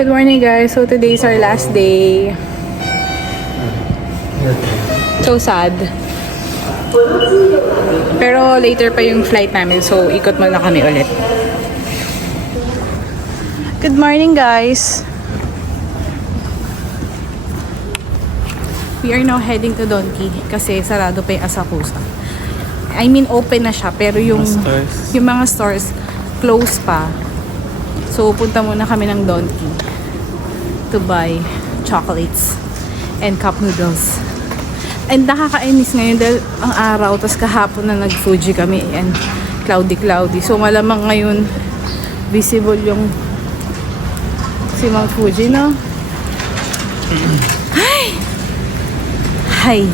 Good morning guys. So today is our last day. So sad. Pero later pa yung flight namin, so ikot muna kami ulit. Good morning guys. We are now heading to Donkey kasi sarado pa yung Asakusa. I mean open na siya pero yung mga stores close pa. So punta muna kami ng Donkey to buy chocolates and cup noodles. And nakakainis ngayon dahil ang araw, tas kahapon na nag-Fuji kami and cloudy. So malamang ngayon visible yung si Mount Fuji, no? Hi!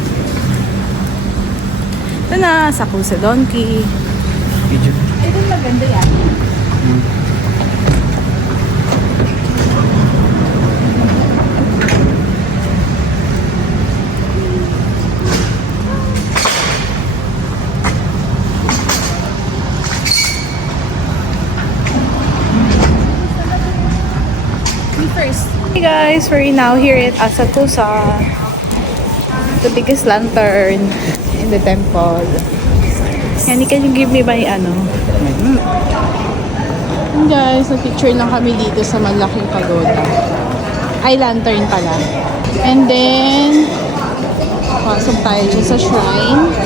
Ito na, Asakusa Donkey. Ito maganda yan. Hey guys, we're now here at Asakusa, the biggest lantern in the temple. And can you give me my ano? And guys, na-picture lang kami dito sa malaking pagoda. Ay, lantern pala. And then, pasok tayo dyan sa shrine.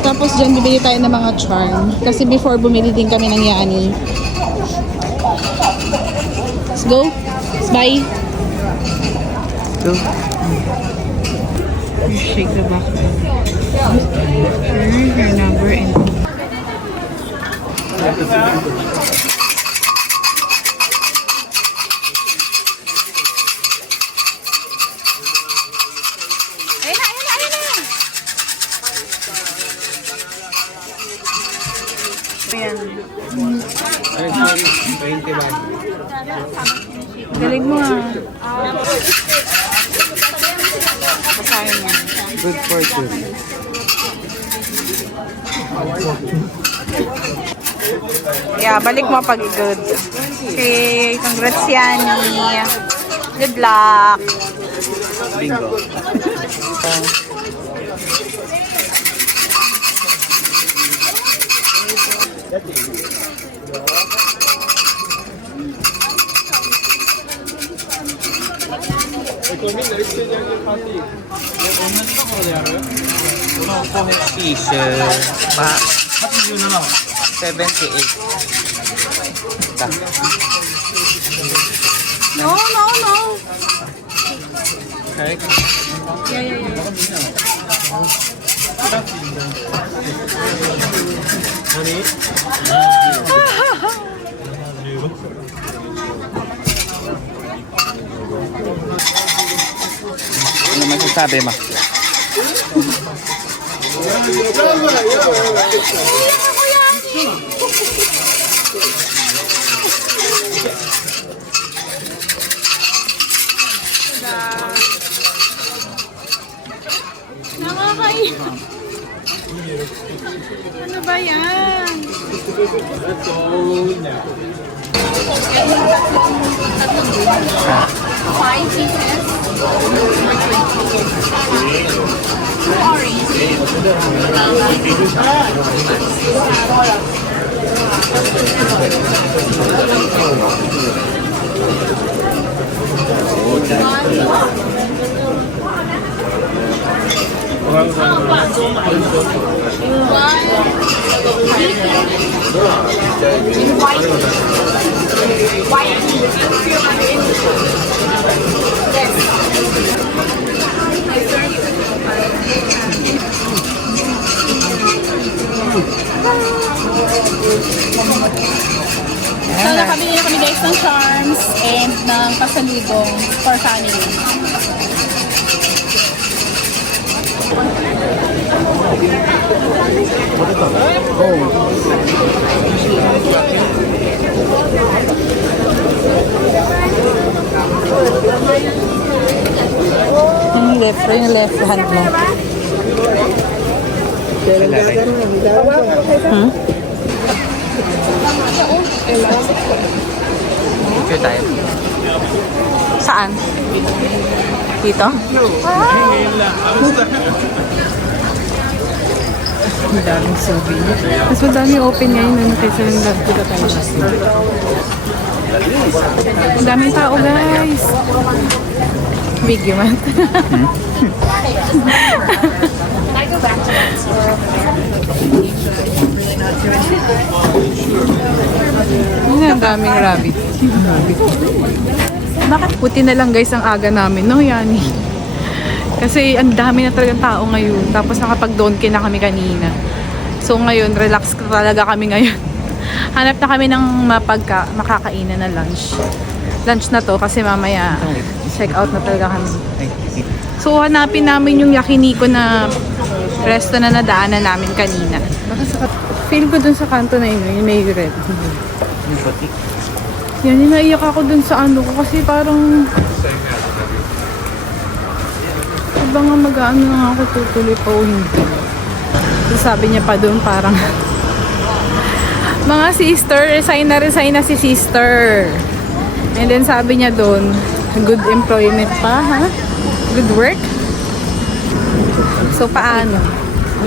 Tapos dyan bibili tayo ng mga charm. Kasi before bumili din kami ng yani. Let's go. Bye. Go. You shake the back. Your number and Ayan. Galing mo ah. Basahin mo. Good fortune. Yeah, balik mo pag good. Okay, congrats Yani. Good luck. Bingo. T-shirt. 78. No. Okay. Ano masasabi mo? Nakakaiyak. Ano ba yan? Five pieces. So, nakabili na kami guys ng charms and ng pasalubong for family. Yung left hand mo. Picture tayo. Saan? Dito? Ang daming souvenir. Mas madaming open ngayon na kaysa ng nagpunta tayo last year. Ang daming tao, guys. Big man. Ang daming rabbit. Bakit puti na lang guys ang aga namin, no, Yani? Kasi ang dami na talagang tao ngayon. Tapos nakapag-donkey na kami kanina. So ngayon, relax talaga kami ngayon. Hanap na kami ng makakainan na lunch. Lunch na to kasi mamaya check out na talaga kami. So hanapin namin yung Yakiniku na resto na nadaanan namin kanina. Feel ko dun sa kanto na yun, yung may red. Yan, naiyak ako dun sa ano ko kasi parang iba nga mag-ano na ako tutuloy pa o hindi. So sabi niya pa dun parang mga sister, resign na si sister. And then sabi niya dun, good employment pa, ha? Good work? So paano?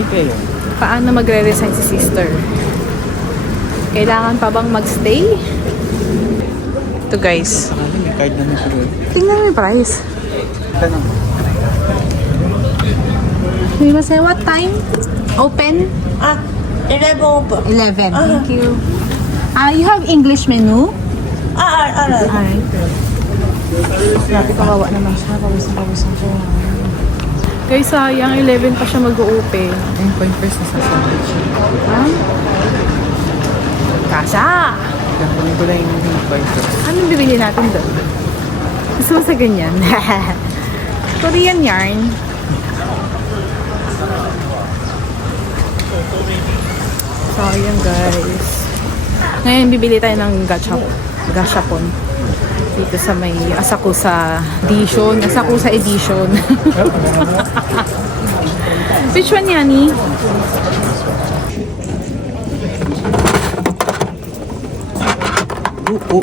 Okay. Paano magre-resign si sister? Kailangan pa bang magstay? Ito guys. May card na nito. Tingnan mo yung price. Tanong. Say, what time? Open? 11 open. 11. Thank you. You have English menu? Alright. Grabe, kawawa naman siya. Pawisan siya. Guys, sayang 11 pa siya mag-open. Yung point first na sasabi siya. Ha? Kasha! Kunin ko lang yung point first. Anong bibili natin doon? Gusto mo sa ganyan? Korean yarn. Sayang guys. Ngayon bibili tayo ng gashapon. Dito sa may Asakusa edition. Asakusa edition. Which one, Yani? Oh.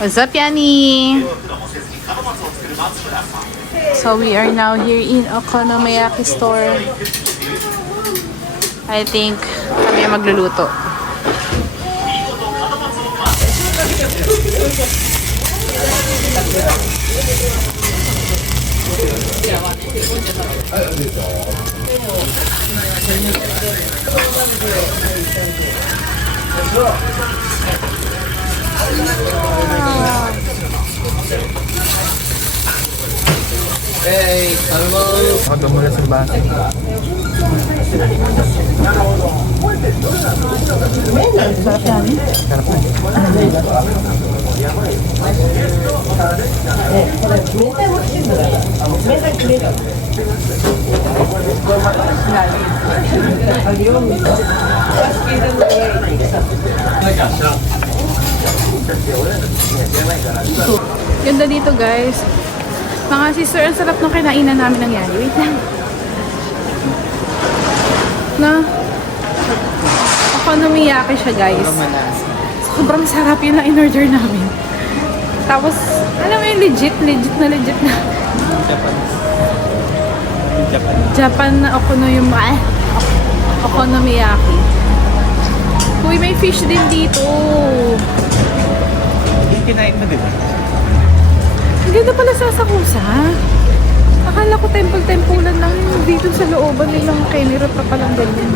What's up, Yani? So we are now here in Okonomiyaki store. I think kami magluluto. Hey, hello. Ako mula sa base. Sarap yan. Sarap na. Ganda dito guys. Mga sister, ang sarap ng kinainan namin ng Yani. Wait lang. Na, Okonomiyaki siya guys. Sobrang sarap yun na in-order namin. Tapos, alam mo yung legit na. Japan na Okonomiyaki. Uy, may fish din dito. Yung kinain mo din. Ang ganda pala sa Asakusa. Akala ko temple-tempulan lang yun. Dito sa looban nilang Kenirot pa palang ganyan.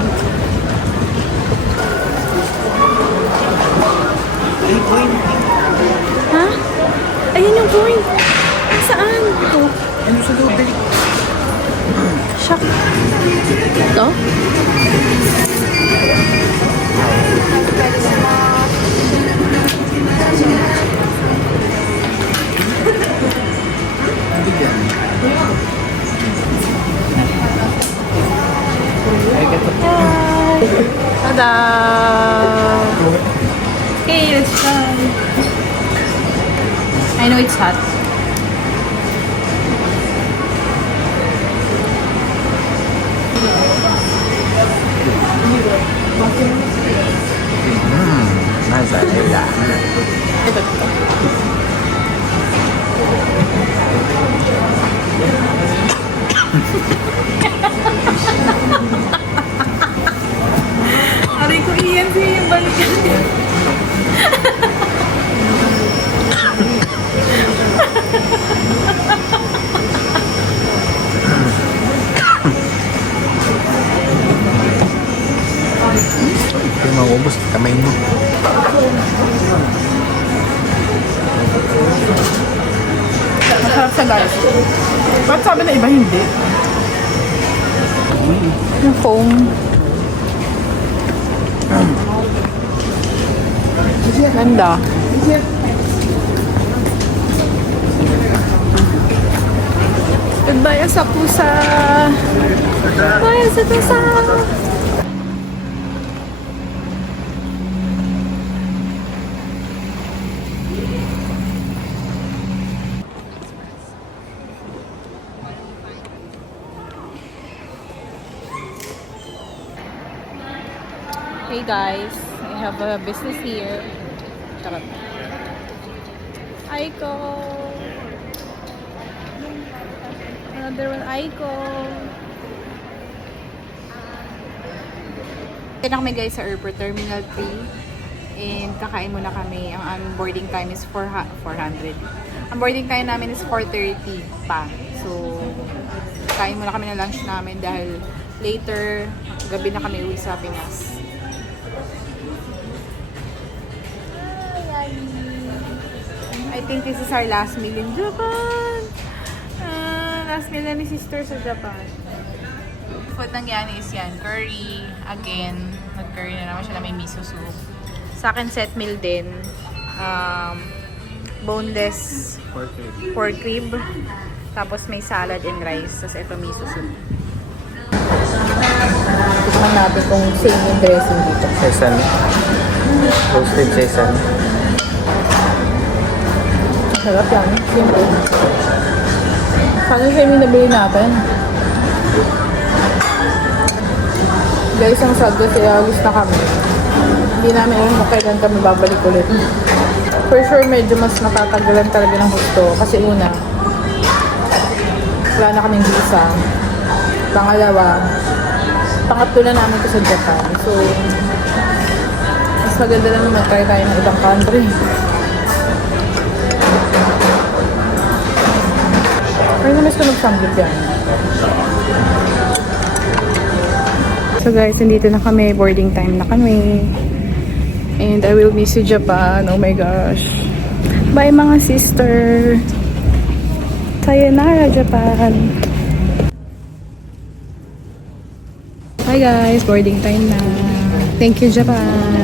Ha? Ayun yung coin. Saan? Ito. Ano sa loob din? Shock. Ito? Tada! Okay, let's try. I know it's hot. Aray ko, iyan siya yung balikan niya. Hindi maubos. Kamay mo. Masarap sa guys. Ba't sabi na iba hindi? Yung foam. Ganda. Goodbye, Asakusa! Goodbye, Asakusa! Hey guys, I have a business here. Charot. Aiko! Another one, Aiko! Ito na kami guys sa Airport Terminal 3. And kakain muna kami. Ang aming boarding time is 400. Ang boarding time namin is 4:30 pa. So, kain muna kami ng lunch namin dahil later, gabi na kami uwi sa Pinas. I think this is our last meal in Japan. Last meal na ni sister sa Japan. Food ng Yanni is yan. Curry. Again, nag-curry na naman siya na may miso soup. Sa akin, set meal din. Boneless pork rib. Tapos may salad and rice. Tapos ito miso soup. Tikman natin kung same yung dressing dito. Sesame. Roasted sesame. Sarap yan. Simple. Sana siya yung nabili natin. Guys, ang sad kasi alis na kami. Hindi namin alam kung kailan kami babalik ulit. For sure, medyo mas matatagalan talaga ng gusto. Kasi una, wala na kaming visa. Pangalawa, pangatlo na namin ito sa Japan. So, mas maganda naman mag-try tayo ng ibang country. Ay, namis ko nag-samlip yan. So guys, nandito na kami. Boarding time na kami. And I will miss you, Japan. Oh my gosh. Bye mga sister. Sayonara, Japan. Hi guys, boarding time na. Thank you, Japan.